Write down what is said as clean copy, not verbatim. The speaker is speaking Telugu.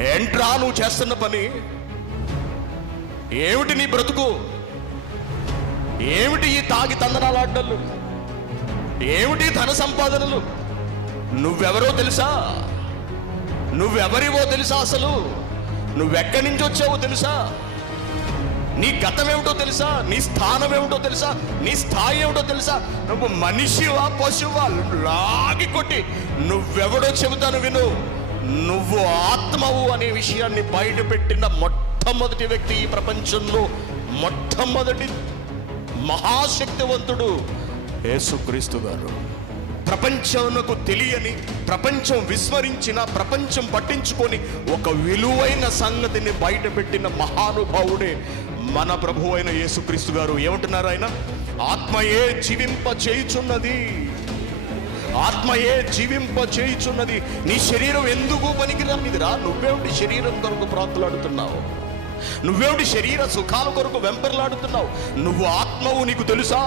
ఏంట్రా నువ్వు చేస్తున్న పని? ఏమిటి నీ బ్రతుకు? ఏమిటి ఈ తాగి తందనాలాడ్డలు? ఏమిటి ధన సంపాదనలు? నువ్వెవరో తెలుసా? నువ్వెవరివో తెలుసా? అసలు నువ్వెక్కడి నుంచి వచ్చావో తెలుసా? నీ గతం ఏమిటో తెలుసా? నీ స్థానం ఏమిటో తెలుసా? నీ స్థాయి ఏమిటో తెలుసా? నువ్వు మనిషివా పశువా? లాగి కొట్టి నువ్వెవడో చెబుతాను విను. నువ్వు ఆత్మవు అనే విషయాన్ని బయటపెట్టిన మొట్టమొదటి వ్యక్తి ఈ ప్రపంచంలో, మొట్టమొదటి మహాశక్తివంతుడు యేసుక్రీస్తు గారు. ప్రపంచమునకు తెలియని, ప్రపంచం విస్మరించిన, ప్రపంచం పట్టించుకొని ఒక విలువైన సంగతిని బయటపెట్టిన మహానుభావుడే మన ప్రభు అయిన యేసుక్రీస్తు గారు. ఏమంటున్నారు ఆయన? ఆత్మయే జీవింప చేయుచున్నది, ఆత్మయే జీవింప చేయుచున్నది. నీ శరీరం ఎందుకు పనికిరానిదిరా? నువ్వేమిటి శరీరం కొరకు ప్రాకులాడుతున్నావు? నువ్వేమిటి శరీర సుఖాల కొరకు వెంపర్లాడుతున్నావు? నువ్వు ఆత్మవు, నీకు తెలుసా?